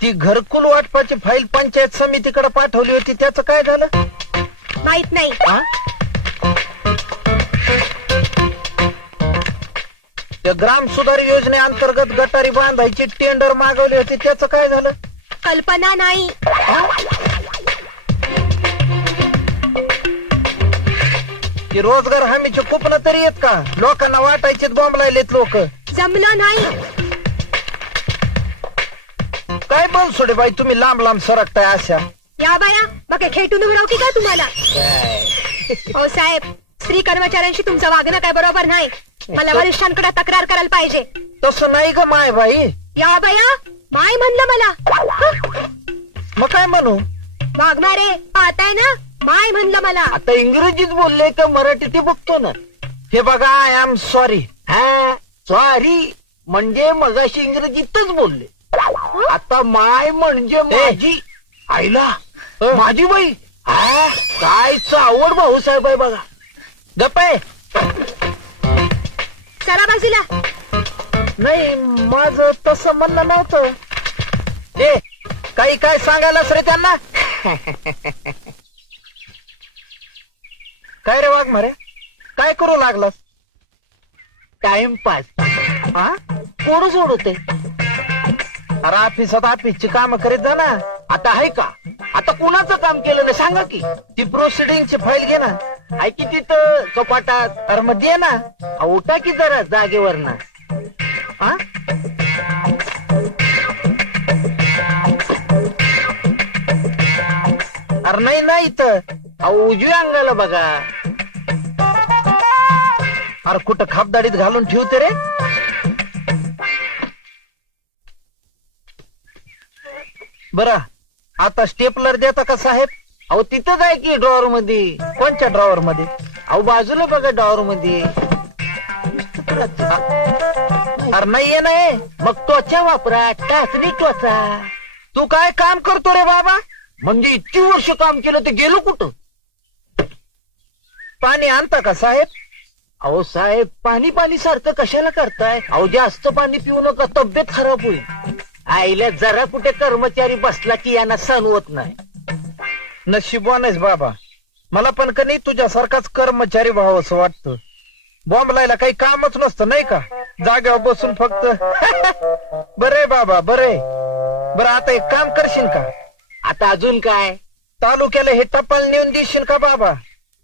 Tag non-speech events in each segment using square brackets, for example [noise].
ती घरकुल वाटपाची फाईल पंचायत समितीकडे पाठवली होती त्याचं काय झालं? माहीत नाही. हा? त्या ग्राम सुधार योजनेअंतर्गत गटारी बांधायची टेंडर मागवली होती त्याचं काय झालं? कल्पना नाही. ती रोजगार हमीचे कुपन तरी येत का? लोकांना वाटायचे बॉम्ब लायलेत लोक. जमलं नाही. काय बोल सोडे बाई तुम्ही लांब लांब सरकताय अशा. या बाया मग हे खेटून उभं का तुम्हाला? हो साहेब स्त्री कर्मचाऱ्यांशी तुमचं वागणं काय बरोबर नाही. मला वरिष्ठांकडे तक्रार करायला पाहिजे. तसं नाही ग माय बाई. या बाया माय म्हणलं मला. मग काय म्हणू? वागणारे पाहताय ना? माय म्हणलं मला. आता इंग्रजीत बोलले का मराठीत बघतो ना. हे बघा आय एम सॉरी हा सॉरी म्हणजे मगाशी इंग्रजीतच बोलले. आता माय म्हणजे माझी आईला. हो. माझी बाई. हा काय आवड भाऊसाहेब आहे बघा. गप्प आहे चला बाजूला. नाही माझ तसं म्हणणं नव्हतं. ए काही काय सांगायलाच रे त्यांना? काय रे वाघ मारे काय करू लागलास? टाइमपास हा कोण सोडवते अरे ऑफिसात ऑफिसची काम करीत जा ना. आता आहे का? आता कुणाचं काम केलं ना? सांगा की. ती प्रोसिडिंगची फाईल घे ना. आहे की तिथं कपाटात अरे मग दे ना. अहो, उठा की जरा जागेवर ना. हा? अरे नाही ना इथं. अहो उजव्या अंगाला बघा. अरे कुठं खापदाडीत घालून ठेवते रे? बरं आता स्टेपलर देता का साहेब? अहो तिथंच आहे की ड्रॉवर मध्ये कोणत्या ड्रॉवर मध्ये अहो बाजूला बघा ड्रॉवर मध्ये अरे नाहीये नाही मग त्वचा वापरा टाचणी त्वचा. तू काय काम करतो रे बाबा? म्हणजे इतकी वर्ष काम केलं ते गेलो कुठं? पाणी आणता का साहेब? अहो साहेब पाणी पाणी सारखं कशाला करताय? अहो जास्त पाणी पिऊ नका तब्येत खराब होईल. आईला जरा कुठे कर्मचारी बसला की यांना सण होत नाही. नशिबवानच बाबा. मला पण का नाही तुझ्यासारखाच कर्मचारी भाव असं वाटतं. बॉम्ब लायला काही कामच नसतं नाही का? जाग्यावर बसून फक्त. [laughs] बरे बाबा बरे बरं आता एक काम करशील का? आता अजून काय? तालुक्याला हे टपाल नेऊन देशील का बाबा?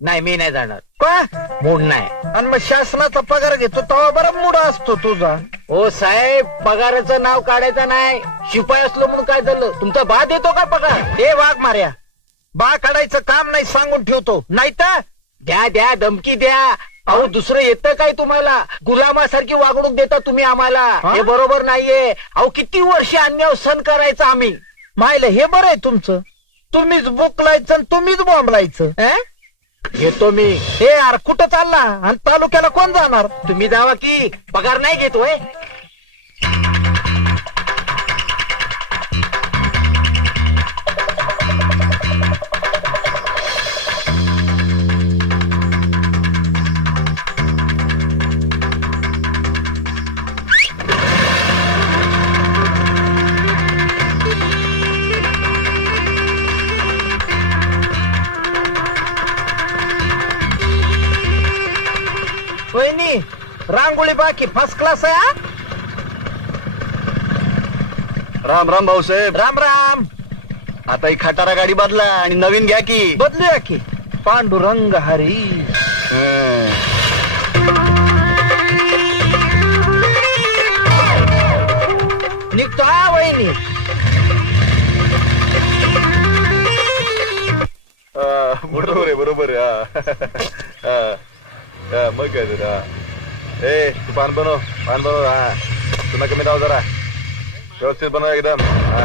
नाही मी नाही जाणार. का? मूड नाही. आणि मग शासनाचा पगार घेतो तेव्हा बरा मूड असतो तुझा. हो साहेब पगाराचं नाव काढायचं नाही. शिपाई असलो म्हणून काय झालं? तुमचा बा देतो का पगार? हे वाघ मार्या. बा काढायचं काम नाही सांगून ठेवतो. नाही तर द्या द्या धमकी द्या. अहो दुसरं येतं काय तुम्हाला? गुलामासारखी वागणूक देता तुम्ही आम्हाला. हे? बरोबर नाहीये. अहो किती वर्ष अन्याय सण करायचं आम्ही? मायला हे बरं आहे तुमचं. तुम्हीच बोकलायचं आणि तुम्हीच बॉम्बलायचं. घेतो मी. हे यार कुठं चालला? आणि तालुक्याला कोण जाणार? तुम्ही जावा की पगार नाही घेतोय रांगोळी बाकी फर्स्ट क्लास आहे हा? राम राम भाऊसाहेब राम राम आता ही खटारा गाडी बदला आणि नवीन घ्या की बदलूया की पांडुरंग हरी हं. निघतो हा वहिनी हा, बरोबर आहे बरोबर आहे हा. हा. हा, मग काय तर, हा. ए तू पान बनव पान बनव हा तुला कमी राव जरा व्यवस्थित बनव एकदम हा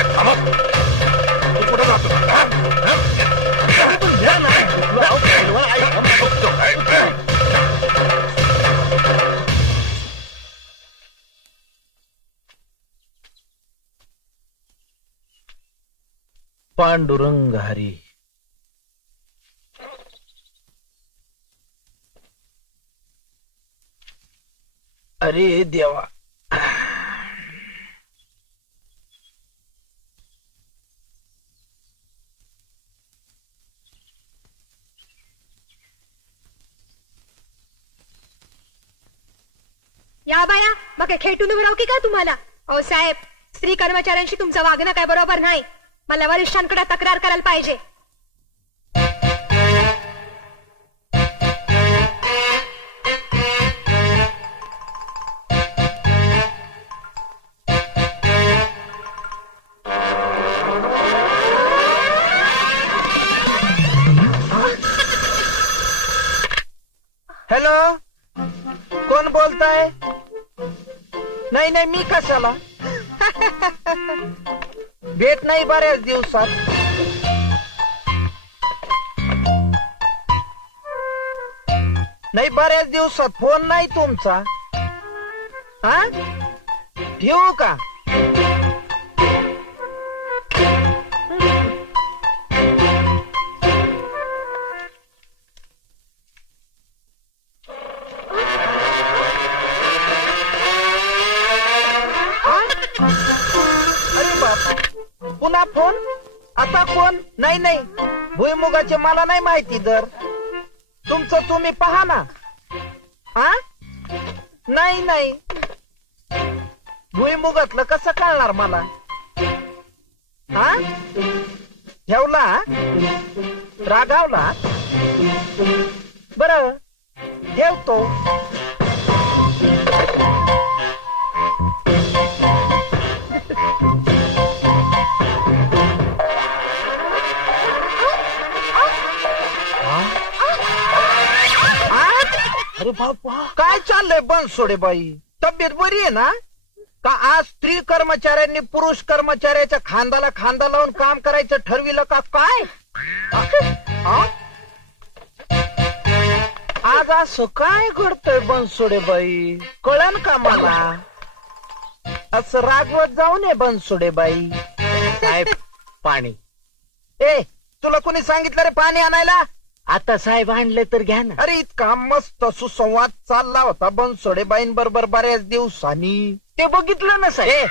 पांडुरंग हरी। अरे देवा। या बाया मग काय खेटून उभं राहू की का तुम्हाला? अहो साहेब स्त्री कर्मचाऱ्यांशी तुमचं वागणं काय बरोबर नाही. मला वरिष्ठांकडे तक्रार करायला पाहिजे. हॅलो कोण बोलताय? नाही नाही मी कशाला? [laughs] भेट नाही बऱ्याच दिवसात. नाही बऱ्याच दिवसात फोन नाही तुमचा. हा ठेवू का? फोन आता कोण? नाही नाही. भुईमुगाचे मला नाही माहिती दर तुमचं तुम्ही पहा ना. हा नाही नाही. भुईमुगातलं कसं कळणार मला? हा ठेवला? रागावला? बर. ठेवतो काय चाललंय बनसोडे बाई? तब्येत बरी आहे ना? का आज स्त्री कर्मचाऱ्यांनी पुरुष कर्मचाऱ्याच्या खांदाला खांदा लावून काम करायचं ठरविलं का? काय? आज असं काय घडतंय बनसोडे बाई? कळन का मला? असं रागवत जाऊ नये बनसोडे बाई. साहेब पाणी. ए तुला कोणी सांगितलं रे पाणी आणायला? आता साहेब आणले तर घ्या ना. अरे इतका मस्त सुसंवाद चालला होता बनसोडे बाईन बरोबर बऱ्याच दिवसांनी. ते बघितलं ना साहेब.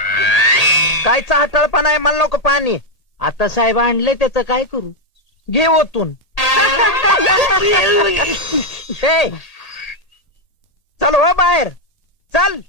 काय चाटळपणा आहे मला नको पाणी. आता साहेब आणले त्याचं काय करू? घे ओतून. [laughs] हे चल हो बाहेर. चल.